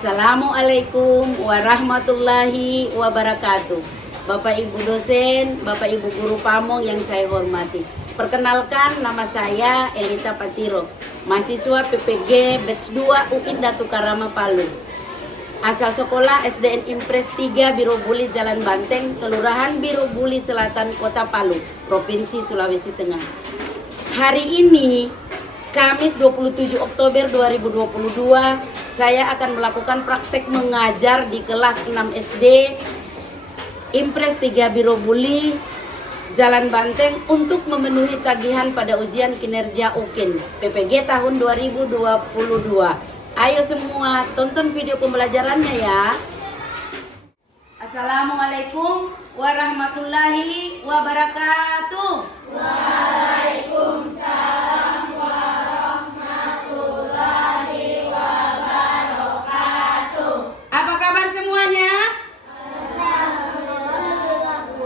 Assalamualaikum warahmatullahi wabarakatuh. Bapak Ibu dosen, Bapak Ibu guru pamong yang saya hormati. Perkenalkan, nama saya Elita Patiro, mahasiswa PPG Batch 2 UIN Datu Karama Palu. Asal sekolah SDN Impres 3 Birobuli Jalan Banteng, Kelurahan Birobuli Selatan, Kota Palu, Provinsi Sulawesi Tengah. Hari ini, Kamis 27 Oktober 2022, saya akan melakukan praktek mengajar di kelas 6 SD Impres 3 Birobuli Jalan Banteng untuk memenuhi tagihan pada ujian kinerja UKIN PPG tahun 2022. Ayo semua tonton video pembelajarannya ya. Assalamualaikum warahmatullahi wabarakatuh. Waalaikumsalam warahmatullahi wabarakatuh. Apa kabar semuanya?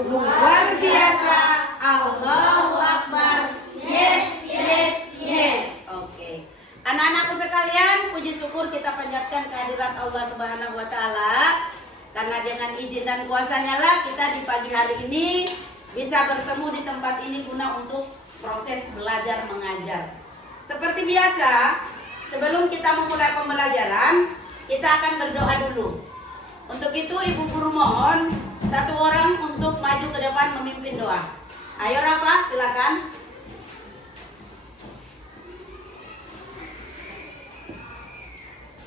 Luar biasa. Allahu Akbar. Yes, yes, yes. Oke. Anak-anakku sekalian, puji syukur kita panjatkan kehadirat Allah Subhanahu wa taala. Karena dengan izin dan kuasanya lah kita di pagi hari ini bisa bertemu di tempat ini guna untuk proses belajar mengajar. Seperti biasa, sebelum kita memulai pembelajaran, kita akan berdoa dulu. Untuk itu Ibu Guru mohon satu orang untuk maju ke depan memimpin doa. Ayo Rafa, silakan.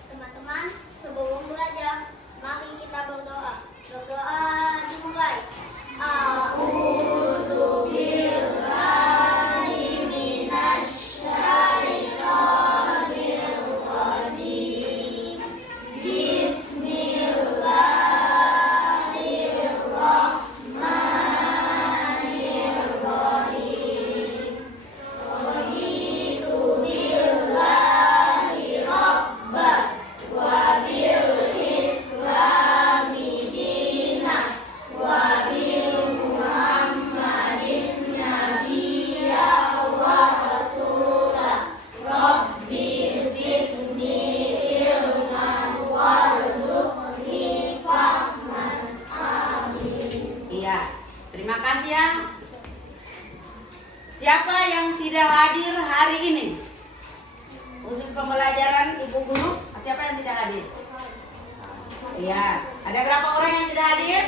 Teman-teman, sebelum belajar, mari kita berdoa. Berdoa dimulai. A'udzubillahi minasyaitonirrajim. Bismillahirrahmanirrahim. Raditu billahi rabban wa bil islami dinan wa bil muhammadin nabiyya wa rasulah. Rabbi zidni ilman warzuqni fahman. Amin. Iya, terima kasih ya. Siapa yang tidak hadir hari ini? Khusus pembelajaran Ibu Guru, siapa yang tidak hadir? Iya, ada berapa orang yang tidak hadir?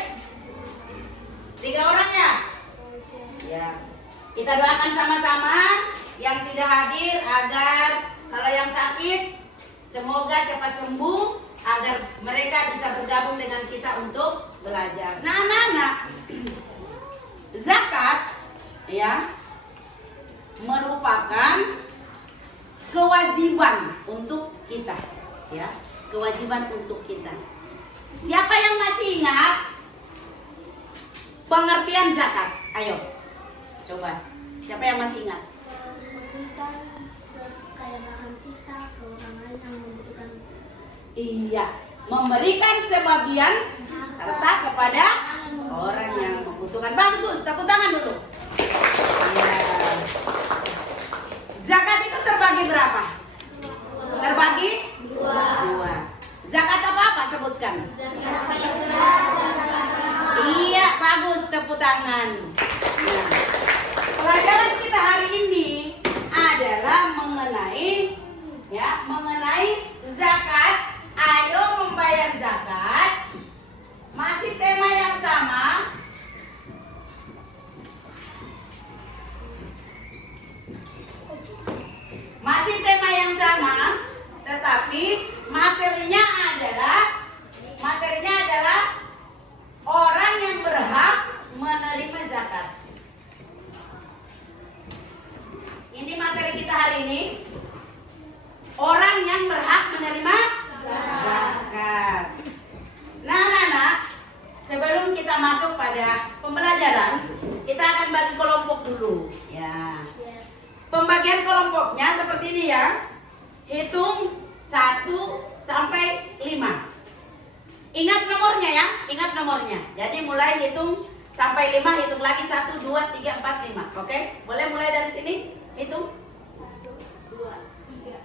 3 orang ya? Ya. Kita doakan sama-sama yang tidak hadir agar kalau yang sakit semoga cepat sembuh agar mereka bisa bergabung dengan kita untuk belajar. Nah, anak-anak, zakat ya merupakan kewajiban untuk kita ya, kewajiban untuk kita. Siapa yang masih ingat pengertian zakat? Ayo, coba. Siapa yang masih ingat? Memberikan kekayaan kita ke orang lain yang membutuhkan. Iya, memberikan sebagian harta kepada orang yang membutuhkan. Bagus, tepuk tangan dulu. Iya. Zakat itu terbagi berapa? Terbagi? 2. Zakat apa sebutkan? Iya, bagus, tepuk tangan. Nah, pelajaran kita hari ini adalah mengenai zakat. Ayo membayar zakat. Masih tema yang sama. Masih tema yang sama, tetapi materinya adalah orang yang berhak menerima zakat. Ini materi kita hari ini. Orang yang berhak menerima zakat. Nah, anak-anak, sebelum kita masuk pada pembelajaran, kita akan bagi kelompok dulu. Ya. Pembagian kelompoknya seperti ini ya. Hitung 1 sampai 5. Ingat nomornya ya, ingat nomornya. Jadi mulai hitung sampai 5, hitung lagi 1, 2, 3, 4, 5. Oke? Boleh mulai dari sini? Hitung. 1, 2, 3,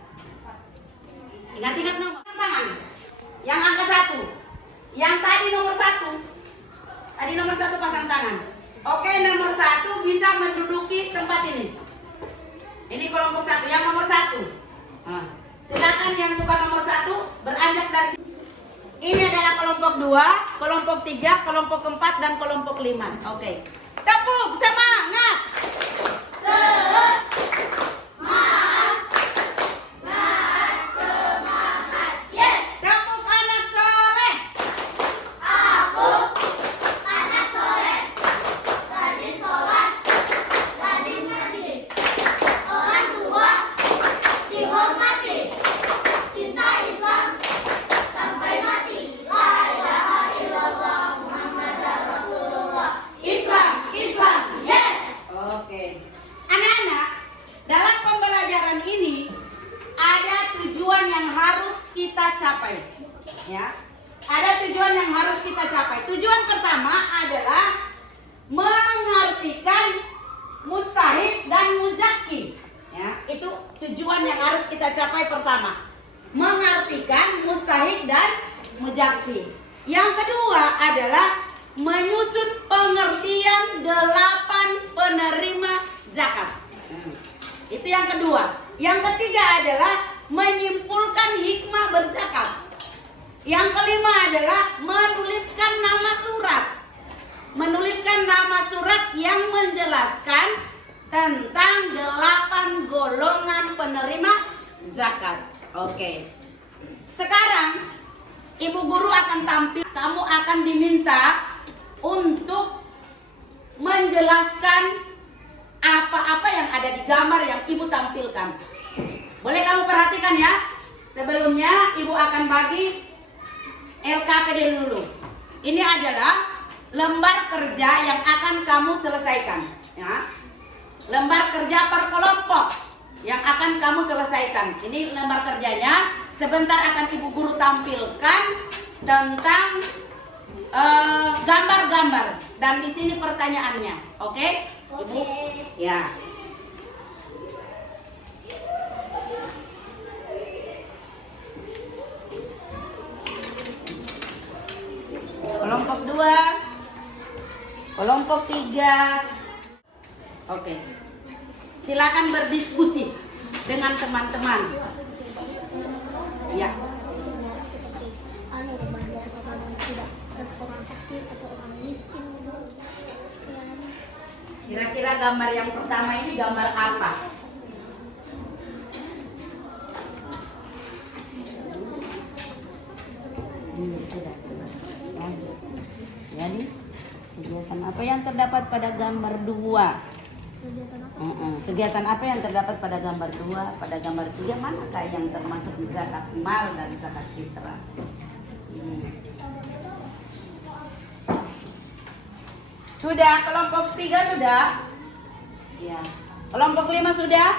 4. Ingat-ingat nomor tangan. Yang angka 1. Yang tadi nomor 1. Tadi nomor 1 pasang tangan. Oke, nomor 1 bisa menduduki tempat ini. Ini kelompok 1. Yang nomor 1. Nah, silakan yang bukan nomor 1 beranjak dari sini. Ini adalah kelompok 2, kelompok 3, kelompok 4, dan kelompok 5. Oke. Tepuk semangat. Tepuk anak soleh. Islam, yes. Oke. Anak-anak, dalam pembelajaran ini ada tujuan yang harus kita capai. Ya. Ada tujuan yang harus kita capai. Tujuan pertama adalah mengartikan mustahik dan muzaki. Ya, itu tujuan yang harus kita capai pertama. Mengartikan mustahik dan muzaki. Yang kedua adalah menyusun pengertian 8 penerima zakat. Itu yang kedua. Yang ketiga adalah menyimpulkan hikmah berzakat. Yang kelima adalah menuliskan nama surat. Menuliskan nama surat yang menjelaskan tentang 8 golongan penerima zakat. Oke. Sekarang ibu guru akan tampil. Kamu akan diminta untuk menjelaskan apa-apa yang ada di gambar yang ibu tampilkan. Boleh kamu perhatikan ya. Sebelumnya ibu akan bagi LKPD dulu. Ini adalah lembar kerja yang akan kamu selesaikan. Ya. Lembar kerja per kelompok yang akan kamu selesaikan. Ini lembar kerjanya. Sebentar akan ibu guru tampilkan tentang gambar-gambar dan di sini pertanyaannya, oke? Ibu, ya. Kelompok 2, kelompok 3, oke. Silakan berdiskusi dengan teman-teman. Ya. Kira-kira gambar yang pertama ini gambar apa? Jadi kegiatan apa yang terdapat pada gambar 2? Kegiatan apa yang terdapat pada gambar 2? Pada gambar 3 manakah yang termasuk zakat mal dan zakat fitrah? Sudah, kelompok 3 sudah? Ya. Kelompok 5 sudah?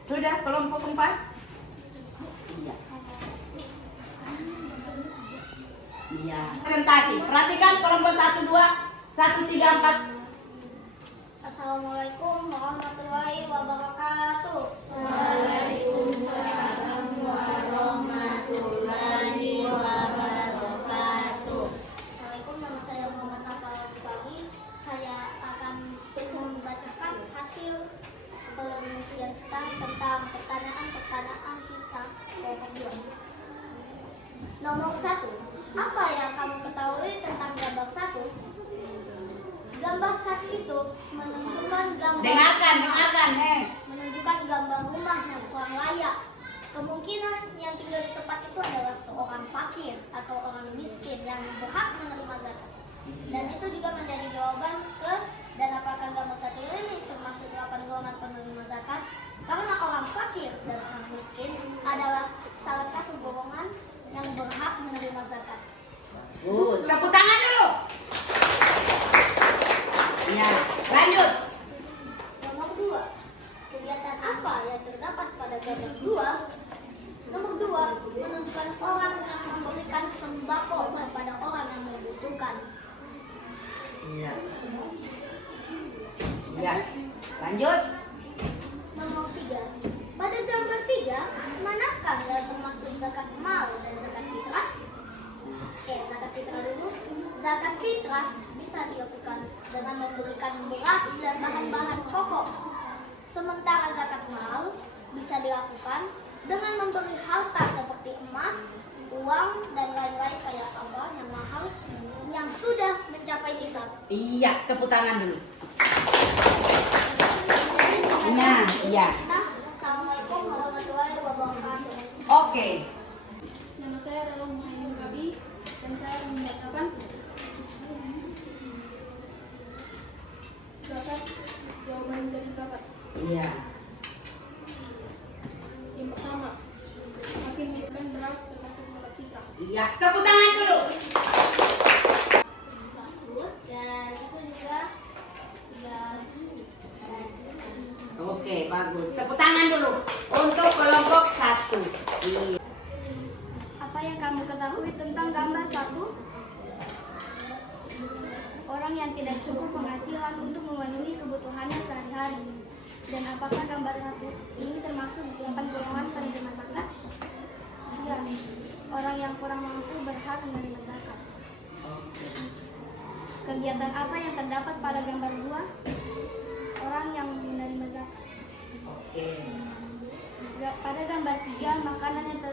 Sudah, kelompok 4? Iya. Iya. Presentasi. Perhatikan kelompok 1, 2, 1, 3, 4. Assalamualaikum warahmatullahi wabarakatuh. Waalaikumsalam warahmatullahi wabarakatuh. Assalamualaikum, nama saya Muhammad Nafal Bagi. Saya akan membacakan hasil penelitian kita tentang pertanyaan-pertanyaan kita kelompok 2. Nomor 1. Apa yang kamu ketahui tentang gambar 1? Gambar 1 itu menunjukkan gambar menunjukkan gambar rumah yang kurang layak. Kemungkinan yang tinggal di tempat itu adalah seorang fakir atau orang miskin yang berhak menerima zakat. Dan itu juga menjadi jawaban ke dan apakah gambar 1 ini termasuk 8 golongan penerima zakat? Karena orang fakir dan orang miskin adalah salah satu golongan yang berhak menerima zakat. Tepuk tangan dulu. Ya, lanjut. Nomor 2. Kegiatan apa yang terdapat pada gambar 2? Nomor 2 menunjukkan orang yang memberikan sembako kepada orang yang membutuhkan. Iya. Ya, lanjut. mal bisa dilakukan dengan memberi harta seperti emas, uang, dan lain-lain kayak apa yang mahal yang sudah mencapai nisab. Iya, tepuk tangan dulu. Nah, iya. Assalamualaikum warahmatullahi wabarakatuh. Oke. Nama saya adalah Muhammad Gabi dan saya akan membacakan zakat, jawaban dari zakat. Iya. Yang pertama, makin miskin beras termasuk zakat fitrah. Iya, tepuk tangan dulu. Bagus, dan itu juga Oke, bagus. Tepuk tangan dulu untuk kelompok 1. Iya. apa yang kamu ketahui tentang gambar 1? Orang yang tidak cukup penghasilan untuk memenuhi kebutuhannya sehari-hari. Dan apakah gambar 1 ini termasuk 8 golongan penerima zakat? Iya. Orang yang kurang mampu berhak menerima zakat. Kegiatan apa yang terdapat pada gambar 2? Orang yang menerima zakat. Oke. Pada gambar 3, makanan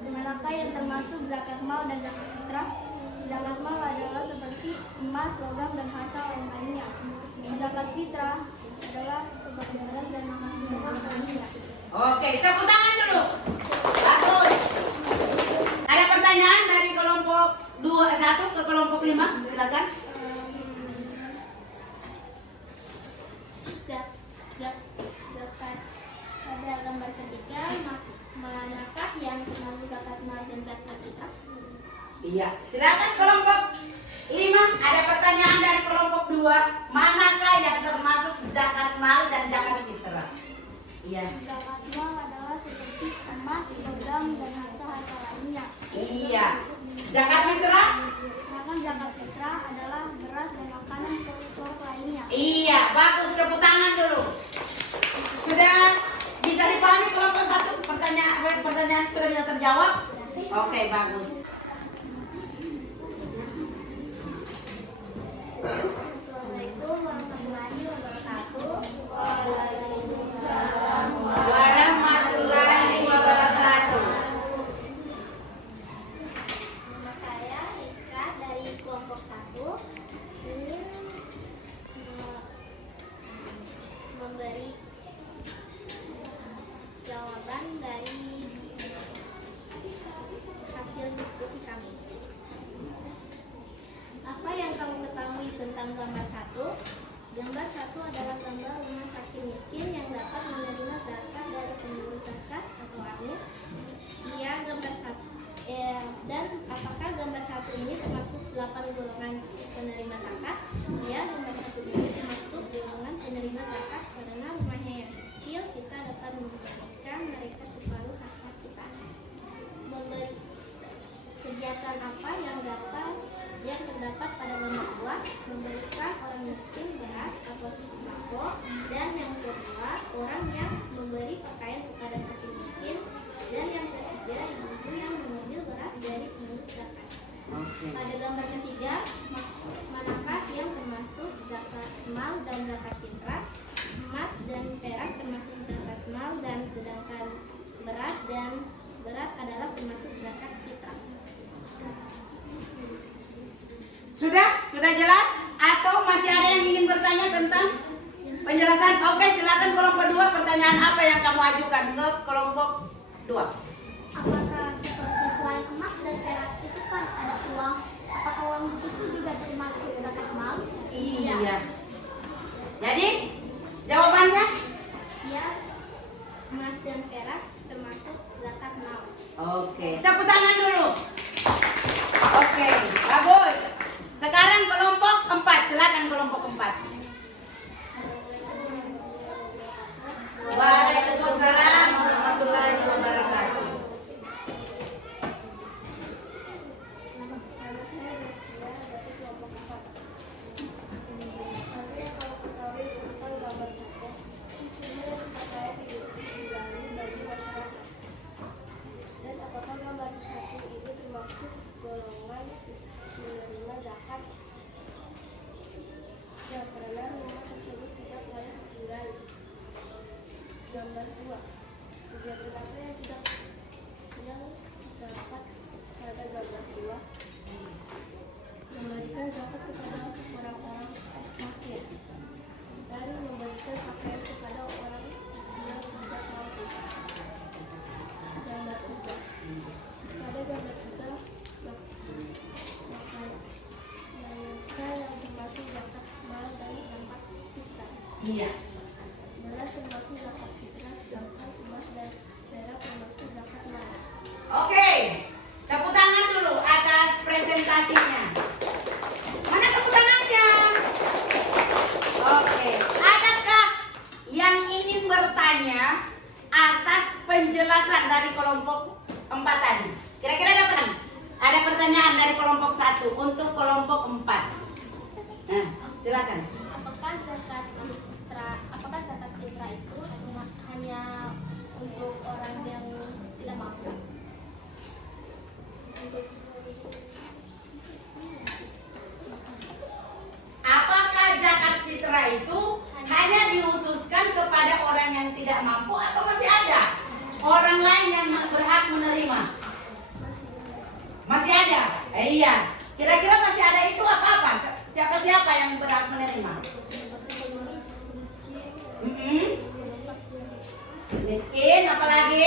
manakah yang termasuk zakat mal dan zakat fitrah? Zakat mal adalah seperti emas, logam, dan harta lain-lainnya. Zakat fitrah adalah seperti beras dan makanan pokok lainnya. Oke, tepuk tangan dulu. Bagus. Ada pertanyaan dari kelompok 1 ke kelompok 5? Silakan. Zakat pada gambar ketiga, manakah yang termasuk zakat mal dan zakat fitrah? Iya, silakan kelompok 5. Ada pertanyaan dari kelompok 2. Manakah yang termasuk zakat mal dan zakat fitrah? Iya. Zakat mal adalah seperti emas, logam, dan harta-harta lainnya. Iya. Zakat fitrah? Sedangkan zakat fitrah adalah beras dan makanan pokok lainnya. Iya, bagus. Tepuk tangan dulu. Sudah bisa dipahami kelompok 1? Pertanyaan sudah bisa terjawab? Oke, bagus. Assalamualaikum warahmatullahi wabarakatuh. Warahmatullahi wabarakatuh. Nama saya Rizka dari kelompok 1. Ingin memberi jawaban dari hasil diskusi kami. Apa yang kamu ketahui tentang gambar 1? Gambar 1 adalah gambar rumah fakir miskin yang dapat menerima zakat dari pengurus zakat atau amir. Iya, gambar 1. Dan apakah gambar 1 ini termasuk 8 golongan penerima zakat? Iya, gambar 1 ini termasuk golongan penerima zakat karena rumahnya yang kecil, kita dapat memberikan mereka separuh harta kita. Memberi kegiatan apa yang terdapat pada gambar 2? Memberikan orang miskin beras atau sembako, dan yang kedua orang yang memberi pakaian kepada fakir miskin, dan yang ketiga ibu-ibu yang mengambil beras dari pengurus zakat. Pada gambar ketiga, manakah yang termasuk zakat mal dan zakat fitrah? Emas dan perak termasuk zakat mal, dan sedangkan beras adalah termasuk zakat fitrah. Sudah jelas? Atau masih ada yang ingin bertanya tentang penjelasan? Oke, silakan kelompok 2. Pertanyaan apa yang kamu ajukan ke kelompok 2? Apakah seperti selain emas dan perak itu kan ada uang? Apakah uang itu juga termasuk zakat mal? Iya. Jadi jawabannya? Iya, emas dan perak termasuk zakat mal. Oke, tepuk tangan dulu. Oke, bagus. Sekarang kelompok 4. Silakan kelompok 4. Waalaikumsalam warahmatullahi wabarakatuh. Dan apakah gambar 1 ini termasuk golongan menerima zakat? Ya, Iya. adalah termasuk zakat fitrah, sedangkan emas dan perak termasuk zakat mal. Oke, tepuk tangan dulu atas presentasinya. Mana tepuk tangannya? Oke, adakah yang ingin bertanya atas penjelasan dari kelompok 4 tadi? Kira-kira ada pertanyaan? Ada pertanyaan dari kelompok 1 untuk kelompok 4. Nah, silakan. Apakah zakat fitrah itu hanya untuk orang yang tidak mampu? Apakah zakat fitrah itu hanya dikhususkan kepada orang yang tidak mampu atau masih ada orang lain yang berhak menerima? Masih ada? Iya. Kira-kira masih ada itu apa-apa? Siapa-siapa yang berhak menerima? Miskin, apalagi?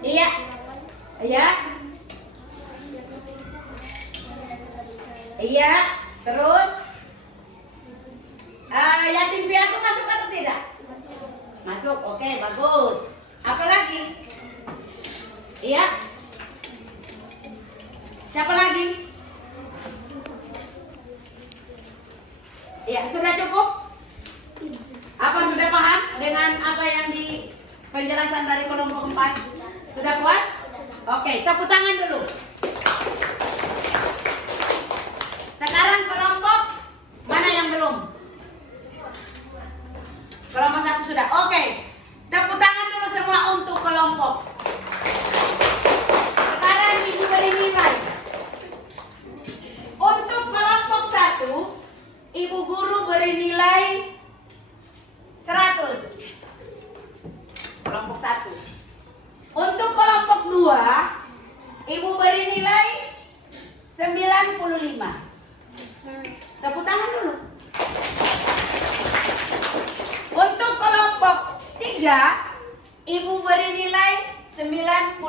Iya. Iya. Iya. Terus? Yatim piatu masuk atau tidak? Masuk, oke, bagus. Apalagi? Iya. Siapa lagi? Ya, sudah cukup? Apa sudah paham dengan apa yang di penjelasan dari kelompok 4? Sudah puas? Oke, tepuk tangan dulu. Sekarang kelompok mana yang belum? Kelompok 1 sudah. Oke. Tepuk tangan dulu semua untuk kelompok. Sekarang Ibu beri nilai. Untuk kelompok 1, Ibu guru beri nilai 100. Kelompok 1. Untuk kelompok 2, Ibu beri nilai 95. Tepuk tangan dulu. Untuk kelompok 3, Ibu beri nilai 95.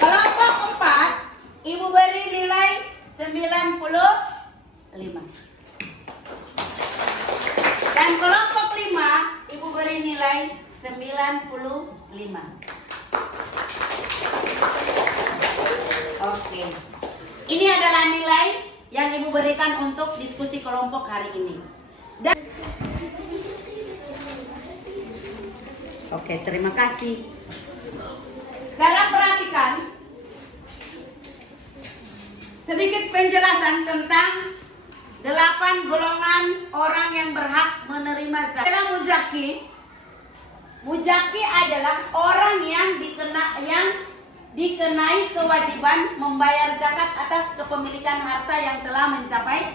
Kelompok 4, Ibu beri nilai 95. Dan kelompok 5, Ibu beri nilai 95. Oke. Ini adalah nilai yang Ibu berikan untuk diskusi kelompok hari ini. Oke, terima kasih. Sekarang perhatikan sedikit penjelasan tentang 8 golongan orang yang berhak menerima zakat. Adalah muzaki. Muzaki adalah orang yang dikenai kewajiban membayar zakat atas kepemilikan harta yang telah mencapai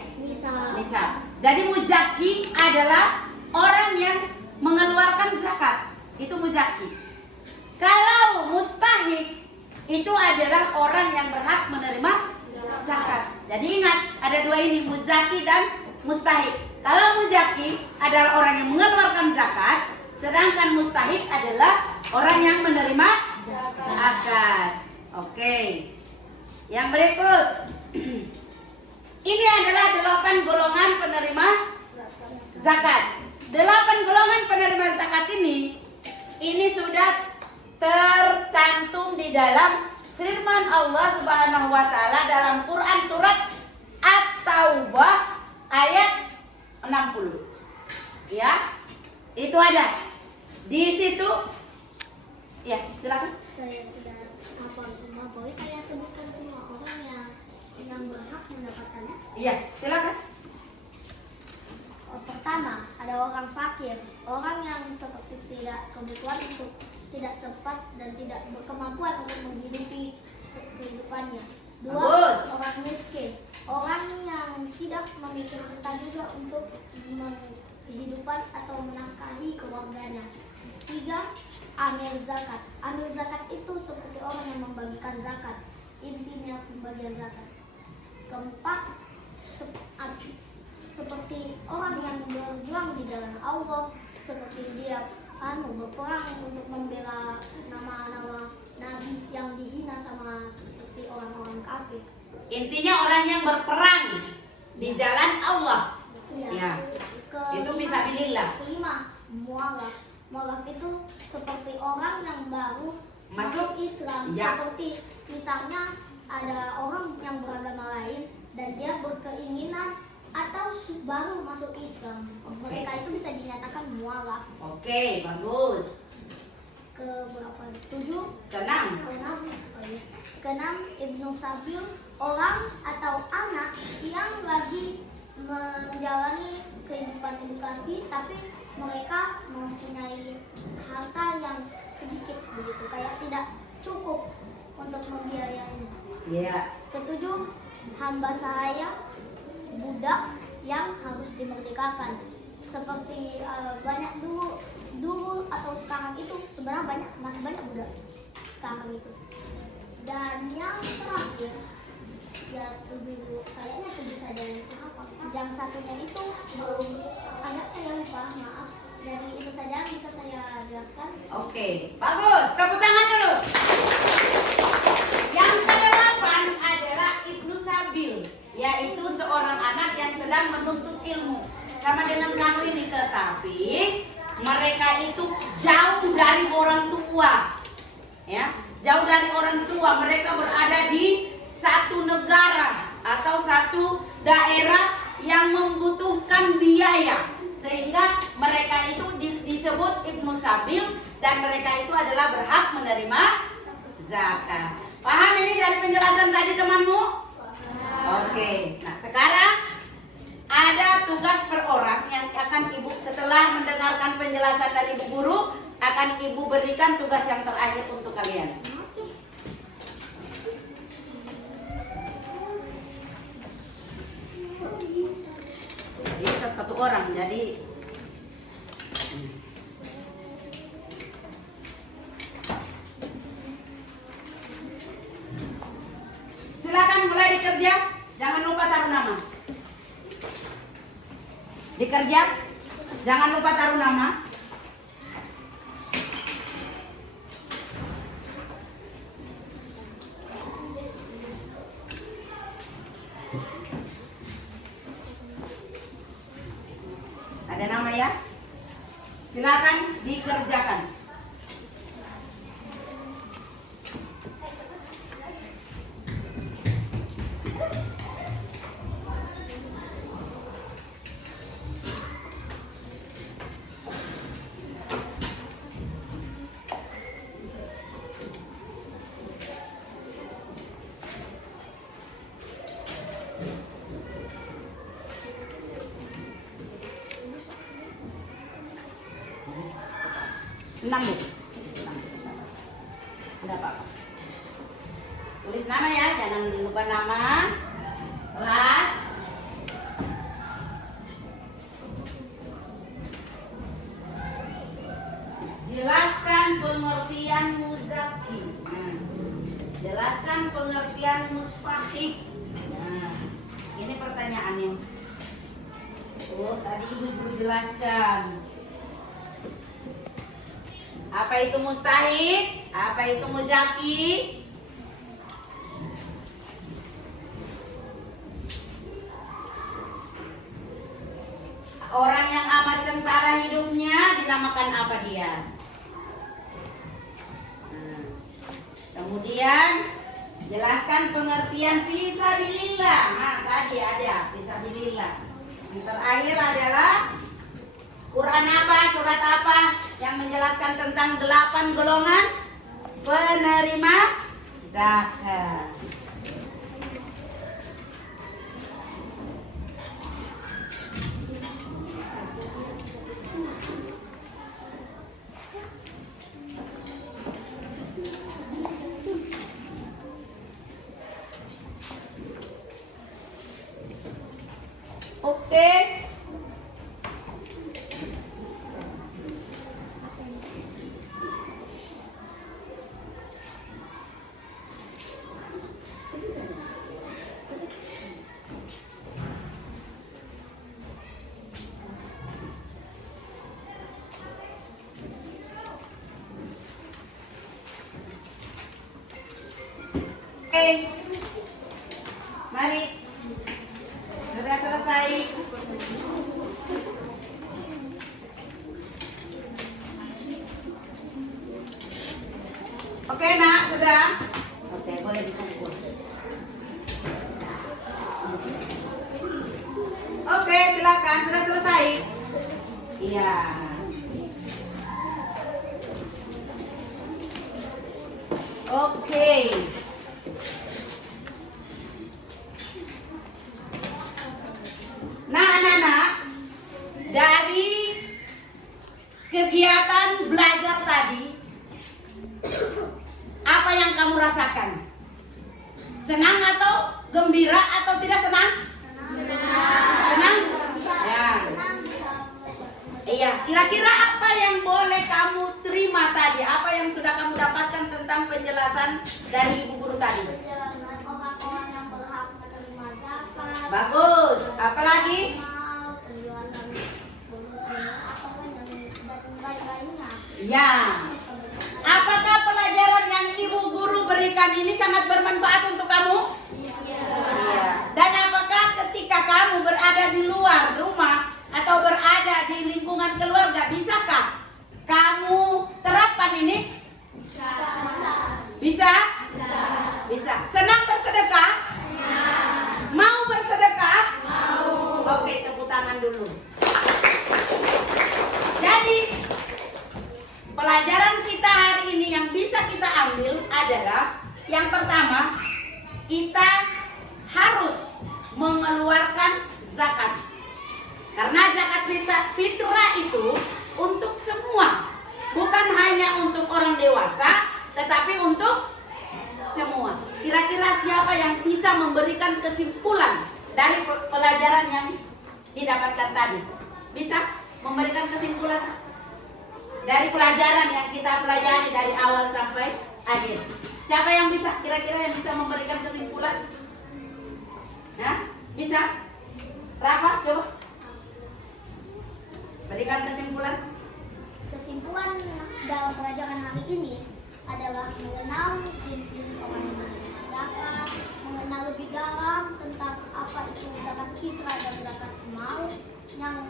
nisab. Jadi muzaki adalah orang yang mengeluarkan zakat. Itu muzaki. Kalau mustahik itu adalah orang yang berhak menerima zakat. Jadi ingat, ada dua ini, muzaki dan mustahik. Kalau muzaki adalah orang yang mengeluarkan zakat, sedangkan mustahik adalah orang yang menerima zakat. Oke. Yang berikut. Ini adalah 8 golongan penerima zakat. 8 golongan penerima zakat ini sudah tercantum di dalam firman Allah Subhanahu wa taala dalam Quran surat At-Taubah ayat 60. Ya. Itu ada. Di situ ya, silakan. Saya sudah hafal semua, boleh saya sebutkan semua orang yang berhak mendapatkannya? Iya, silakan. Pertama, ada orang fakir, orang yang seperti tidak kebutuhan untuk tidak sempat dan tidak berkemampuan untuk menghidupi kehidupannya. 2, Bagus. orang miskin, orang yang tidak memiliki harta juga untuk kehidupan atau menafkahi keluarganya. 3, amil zakat. Amil zakat itu seperti orang yang membagikan zakat. Intinya pembagian zakat. 4, seperti orang yang berjuang di jalan Allah, seperti dia berperang untuk membela nama-nama nabi yang dihina sama seperti orang-orang kafir. Intinya orang yang berperang di jalan Allah. Ya. Itu fisabilillah. Kelima, mualaf. Mualaf itu seperti orang yang baru Masuk Islam. ya. Seperti misalnya ada orang yang beragama lain dan dia berkeinginan atau baru masuk Islam. Mereka itu bisa dinyatakan mualaf. Oke, bagus. Ke berapa? 7. Keenam. Keenam, Ibnu Sabil, orang atau anak yang lagi menjalani kehidupan edukasi tapi mereka mempunyai harta yang sedikit begitu, kayak tidak cukup untuk membiayainya. Ya. Ketujuh, hamba sahaya, budak yang harus dimerdekakan. Seperti banyak dulu atau sekarang itu sebenarnya masih banyak budak sekarang itu. Dan yang terakhir, ya kayaknya 7 saja yang satunya itu agak saya lupa, maaf. Jadi itu saja yang bisa saya jelaskan. Oke, bagus. Tepuk tangan dulu. Yang kedelapan adalah Ibnu Sabil, yaitu seorang anak yang sedang menuntut ilmu. Sama dengan kamu ini, tetapi mereka itu jauh dari orang tua. Ya, jauh dari orang tua. Mereka berada di satu negara atau satu daerah yang membutuhkan biaya, sehingga mereka itu disebut Ibnu Sabil dan mereka itu adalah berhak menerima zakat. Paham ini dari penjelasan tadi temanmu? Oke. Nah, sekarang ada tugas per orang yang akan ibu setelah mendengarkan penjelasan dari ibu guru akan ibu berikan tugas yang terakhir untuk kalian. Ini satu orang, jadi silakan mulai dikerja. Jangan lupa taruh nama. Dikerja, jangan lupa taruh nama. Ada nama ya? Silakan dikerjakan. Enam bu. Ada apa-apa. Tulis nama ya, jangan lupa nama, kelas, jelaskan pengertian muzaki. Nah, jelaskan pengertian musfahik. Nah, ini pertanyaan yang tadi ibu jelaskan. Apa itu mustahik? Apa itu muzaki? Orang yang amat sengsara hidupnya dinamakan apa dia? Nah, kemudian jelaskan pengertian fisabilillah. Nah, tadi ada fisabilillah. Yang terakhir adalah Quran apa, surat apa yang menjelaskan tentang 8 golongan penerima zakat. Oke. Oke. Mari. Sudah selesai. Oke, Nak, sudah. Oke, boleh dikumpul. Oke, silakan. Sudah selesai. Iya. Oke. Nah, anak-anak, dari kegiatan belajar tadi, apa yang kamu rasakan? Senang atau gembira atau tidak senang? Senang? Ya. Iya, kira-kira apa yang boleh kamu terima tadi? Apa yang sudah kamu dapatkan tentang penjelasan dari ibu guru tadi? Penjelasan orang-orang yang berhak menerima zakat. Bagus. Apalagi? Penjelasan apa yang dan lain-lainnya. Ya. Apakah pelajaran yang ibu guru berikan ini sangat bermanfaat untuk kamu? Iya. Dan apakah ketika kamu berada di luar rumah atau berada di lingkungan keluarga, bisakah kamu terapkan ini? Bisa? Bisa. Senang bersedekah? Mau bersedekah? Oke, tepuk tangan dulu. Jadi, pelajaran kita hari ini yang bisa kita ambil adalah yang pertama, kita harus mengeluarkan zakat. Karena zakat fitrah itu untuk semua, bukan hanya untuk orang dewasa, tetapi untuk semua. Kira-kira siapa yang bisa memberikan kesimpulan dari pelajaran yang didapatkan tadi? Bisa memberikan kesimpulan dari pelajaran yang kita pelajari dari awal sampai akhir? Siapa yang bisa? Kira-kira yang bisa memberikan kesimpulan? Nah, bisa? Rafa, coba berikan kesimpulan. Kesimpulan dalam pelajaran hari ini adalah mengenal jenis-jenis orang yang menerima zakat, mengenal lebih dalam tentang apa itu zakat fitrah dan zakat mal, yang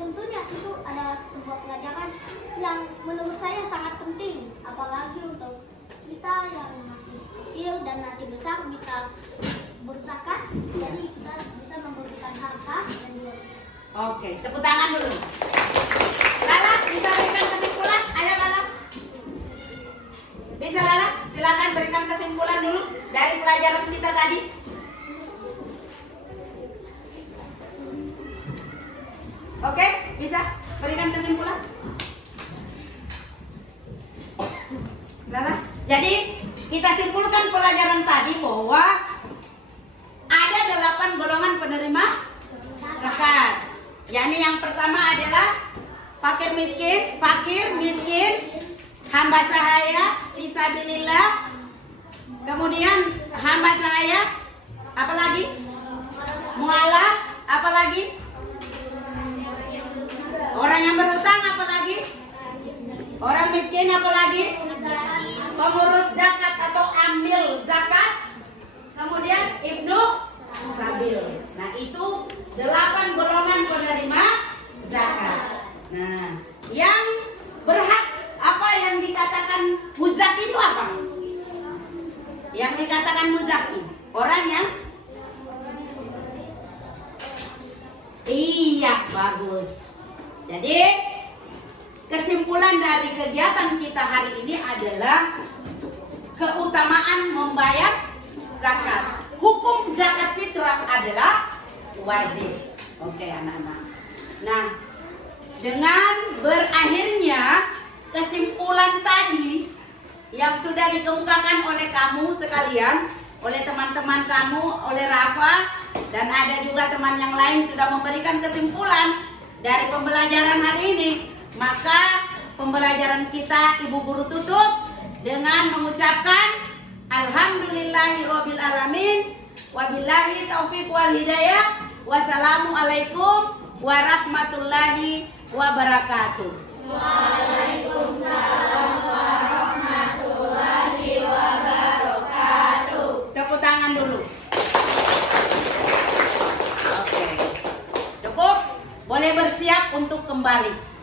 tentunya itu adalah sebuah pelajaran yang menurut saya sangat penting, apalagi untuk kita yang masih kecil dan nanti besar bisa berzakat, jadi kita bisa memberikan harta dan juga. Oke, tepuk tangan dulu. Lala, bisa berikan kesimpulan? Ayo Lala. Bisa Lala? Silakan berikan kesimpulan dulu dari pelajaran kita tadi. Oke, bisa berikan kesimpulan? Lala. Jadi, kita simpulkan pelajaran tadi bahwa ada 8 golongan penerima zakat. Yakni yang pertama adalah fakir miskin, hamba sahaya, fisabilillah. Kemudian hamba sahaya, apalagi? Mualaf, apalagi? Orang yang berhutang, apalagi? Orang miskin, apalagi? Pengurus zakat atau ambil zakat. Kemudian ibnu sabil. Nah, itu 8 golongan penerima zakat. Nah, yang berhak, apa yang dikatakan muzaki itu apa? Yang dikatakan muzaki, orang yang iya, bagus. Jadi, kesimpulan dari kegiatan kita hari ini adalah keutamaan membayar zakat. Hukum zakat fitrah adalah wajib. Oke, anak-anak. Nah, dengan berakhirnya kesimpulan tadi yang sudah dikemukakan oleh kamu sekalian, oleh teman-teman kamu, oleh Rafa, dan ada juga teman yang lain sudah memberikan kesimpulan dari pembelajaran hari ini, maka pembelajaran kita Ibu Guru tutup dengan mengucapkan Alhamdulillahirabbil alamin, wabillahi taufiq wal hidayah. Wassalamualaikum warahmatullahi wabarakatuh. Waalaikumsalam warahmatullahi wabarakatuh. Tepuk tangan dulu. Boleh bersiap untuk kembali.